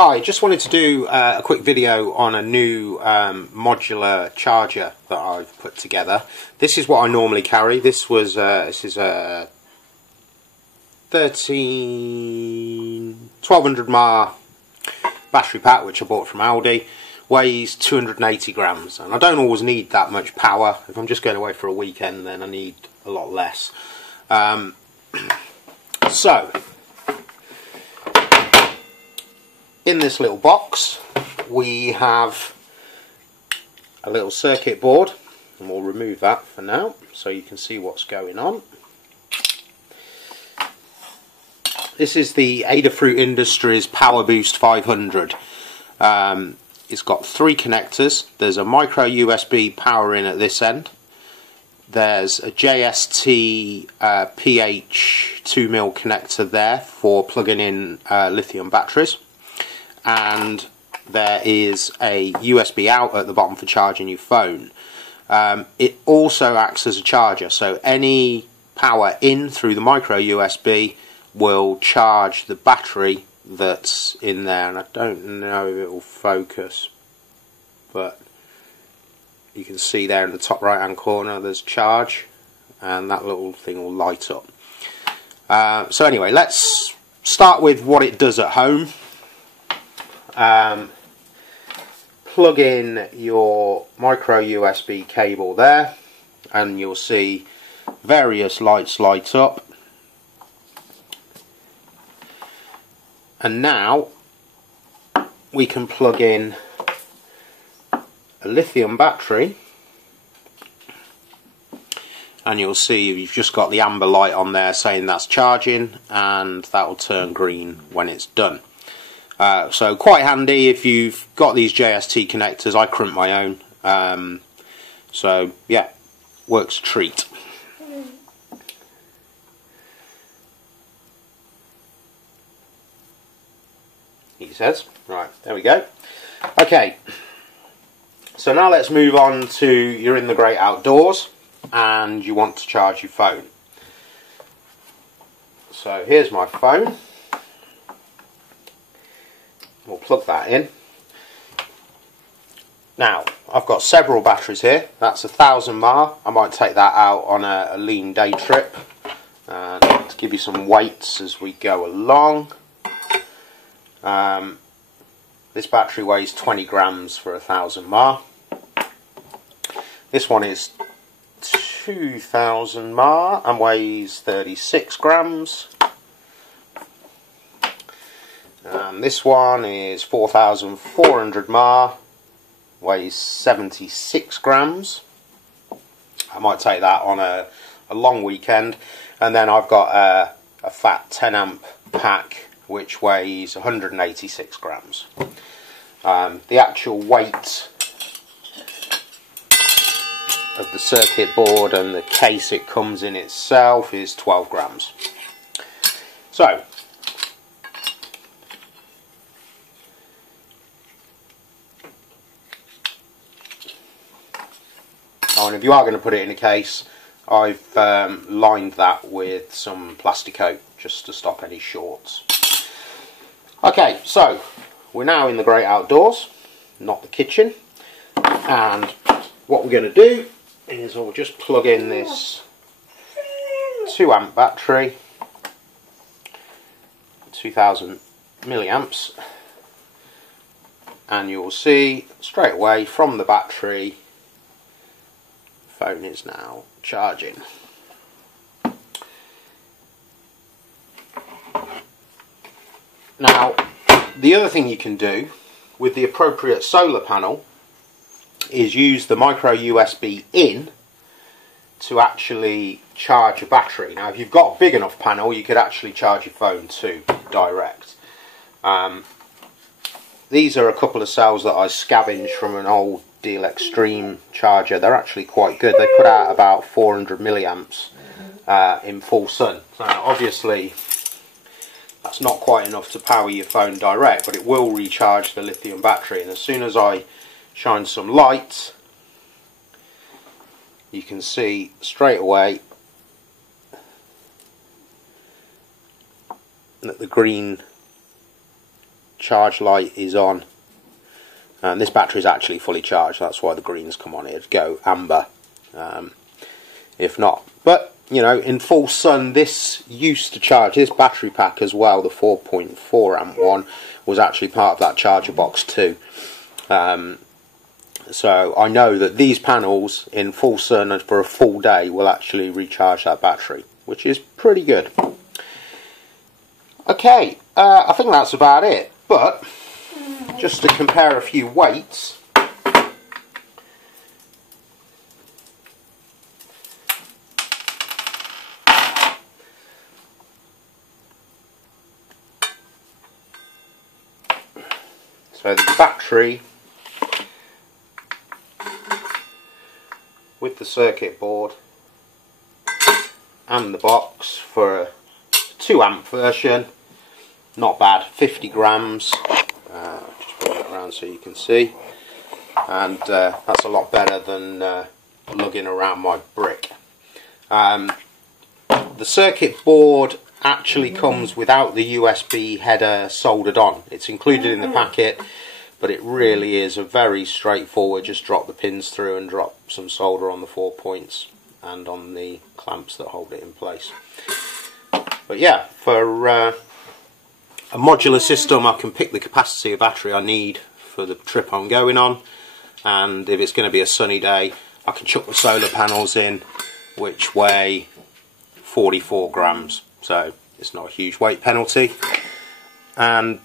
Hi, just wanted to do a quick video on a new modular charger that I've put together. This is what I normally carry. This is a 1200 mAh battery pack which I bought from Aldi. Weighs 280 grams, and I don't always need that much power. If I'm just going away for a weekend, then I need a lot less. So in this little box we have a little circuit board, and we'll remove that for now so you can see what's going on. This is the Adafruit Industries Power Boost 500. It's got 3 connectors. There's a micro USB power in at this end. There's a JST PH 2mm connector there for plugging in lithium batteries. And there is a USB out at the bottom for charging your phone. It also acts as a charger, so any power in through the micro USB will charge the battery that's in there. And I don't know if it will focus, but you can see there in the top right hand corner there's charge, and that little thing will light up. So anyway, let's start with what it does at home. Plug in your micro USB cable there, and you'll see various lights light up. And now we can plug in a lithium battery, and you'll see you've just got the amber light on there saying that's charging, and that will turn green when it's done. So quite handy if you've got these JST connectors. I crimp my own, so yeah, works a treat. He says. Right, there we go. Okay, so now let's move on to, you're in the great outdoors and you want to charge your phone. So here's my phone. We'll plug that in. Now I've got several batteries here. That's 1000 mAh. I might take that out on a lean day trip to give you some weights as we go along. This battery weighs 20 grams for 1000 mAh. This one is 2000 mAh and weighs 36 grams. And this one is 4400 mAh, weighs 76 grams. I might take that on a long weekend. And then I've got a fat 10 amp pack which weighs 186 grams. The actual weight of the circuit board and the case it comes in itself is 12 grams. So and if you are going to put it in a case, I've lined that with some plastic coat just to stop any shorts. Okay, so we're now in the great outdoors, not the kitchen, and what we're going to do is I'll just plug in this 2 amp battery, 2000 milliamps, and you'll see straight away from the battery phone is now charging. Now, the other thing you can do with the appropriate solar panel is use the micro USB in to actually charge a battery. Now, if you've got a big enough panel, you could actually charge your phone too direct. These are a couple of cells that I scavenged from an old Deal Extreme charger. They're actually quite good. They put out about 400 milliamps in full sun. So obviously that's not quite enough to power your phone direct, but it will recharge the lithium battery. And as soon as I shine some light, you can see straight away that the green charge light is on. And this battery is actually fully charged, that's why the greens come on. It'd go amber if not. But, you know, in full sun, this used to charge, this battery pack as well, the 4.4 amp one, was actually part of that charger box too. So I know that these panels in full sun and for a full day will actually recharge that battery, which is pretty good. Okay, I think that's about it, but just to compare a few weights. So the battery with the circuit board and the box for a 2 amp version, not bad, 50 grams, just bring it around so you can see, and that's a lot better than lugging around my brick. The circuit board actually comes without the USB header soldered on. It's included in the packet, but it really is a very straightforward, just drop the pins through and drop some solder on the 4 points and on the clamps that hold it in place. But yeah, for a modular system, I can pick the capacity of battery I need for the trip I'm going on, and if it's going to be a sunny day, I can chuck the solar panels in, which weigh 44 grams, so it's not a huge weight penalty. And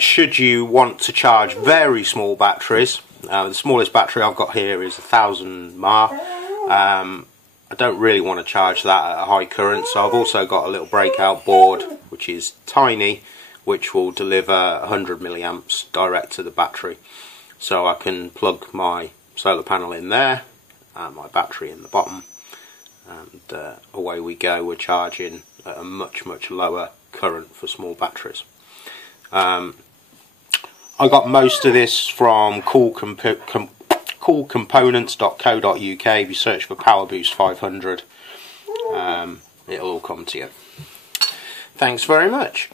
should you want to charge very small batteries, the smallest battery I've got here is 1000 mAh. I don't really want to charge that at a high current, so I've also got a little breakout board which is tiny, which will deliver 100 milliamps direct to the battery. So I can plug my solar panel in there and my battery in the bottom, and away we go. We're charging at a much lower current for small batteries. I got most of this from coolcomponents.co.uk. If you search for Power Boost 500, it'll all come to you. Thanks very much.